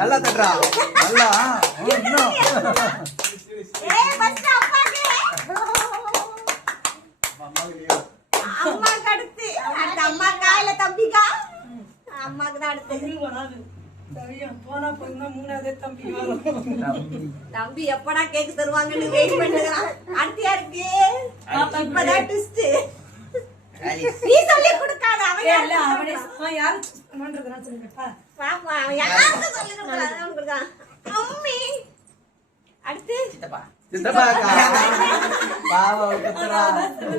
நல்லா தட்டுறா நல்லா இன்னும் அம்மாக்கு அடுத்து அம்மாக்கா இல்ல தம்பிக்கா? அம்மாக்கு தான் அடுத்து. தம்பி எப்படா கேக்கு தருவாங்கன்னு வெயிட் பண்ணுங்க. அடுத்து யாருக்கு? இப்பதான் ட்விஸ்ட். நீ சொல்லி கொடுக்காத அவனே இல்ல அவனே யாரு பண்றதுனா சொல்லுங்கப்பா. பாப்பா யாருக்கு சொல்லி கொடுக்காத அம்மி. அடுத்து சித்தப்பா பாவா குத்துறா.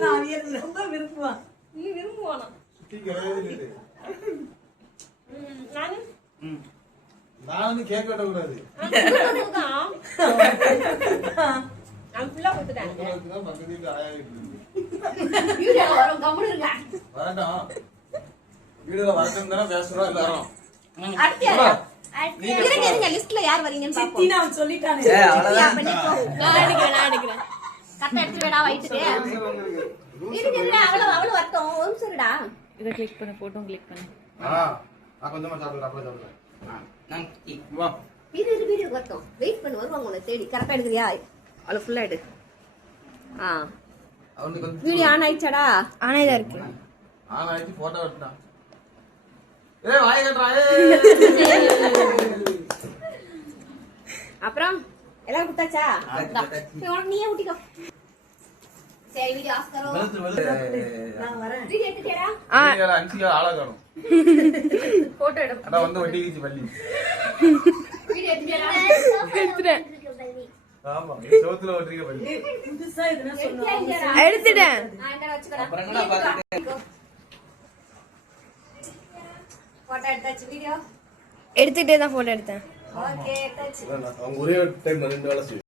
நான் ரொம்ப விரும்புவான். நீ விரும்புவானா? நான் கேக் வெட்ட கூடாது. நான் ஃபுல்லா கொடுத்துட்டேன். பக்கத்து வீட்டு ஆயா இருக்கு. வீடியோ வரும் கம்முனு இருங்க. வரட்டும். வீடியோல வரட்டும் தான பேசுறோம் எல்லாரும். அடுத்து யாரு? இருங்க லிஸ்ட்ல யார் வரீங்கன்னு பாப்போம். சித்தி நான் சொல்லிட்டானே. அவ்வளவுதான். நான் எடுக்கிறேன். கரெக்ட்டா எடுத்துடா வயித்துக்கு. இருங்க அவளோ வரட்டும். ஒரு நிமிஷம்டா. இத கிளிக் பண்ணு போட்டோ கிளிக் பண்ணு. நான் கொஞ்சமா சாப்பிடுறேன் அப்படியே சாப்பிடுறேன். வா வீடியோ வரட்டும். வெயிட் பண்ணு வருவாங்க உன்னை தேடி. கரெக்ட்டா எடுக்கறியா? அவளோ ஃபுல்லா எடு. வீடியோ ஆன் ஆயிடுச்சாடா? ஆனா இதா இருக்கு. ஆயிடுச்சு போட்டோ எடுத்தான். ஏய் வாய் கட்டறா ஏய். அப்புறம் எல்லாம் குட்டாச்சா? உனக்கு நீயே ஊட்டிக்கோ. சரி வீடியோ ஆஃப் கரோ. நான் வரேன். வீடியோ எடுத்துட்டேடா? வீடியோல அன்சியா ஆளா காணோம். போட்டோ எடு. அட வந்து வெட்டிக்கிச்சு பள்ளி. வீடியோ எடுத்துட்டேடா? எடுத்துட்டேன். ஆமா சோத்துல ஓட்றீங்க பள்ளி. புதுசா இதெல்லாம் சொன்னா. எடுத்துட்டேன். நான் இங்க வச்சுக்கறேன். அப்புறம் என்னடா பாத்துட்டு போட்டோ எடுத்தாச்சு வீடியோ. எடுத்துட்டே தான் போட்டோ எடுத்தேன். ஓகே எடுத்தாச்சு. அவங்க ஒரே டைம் 2 வேலை செய்யும்.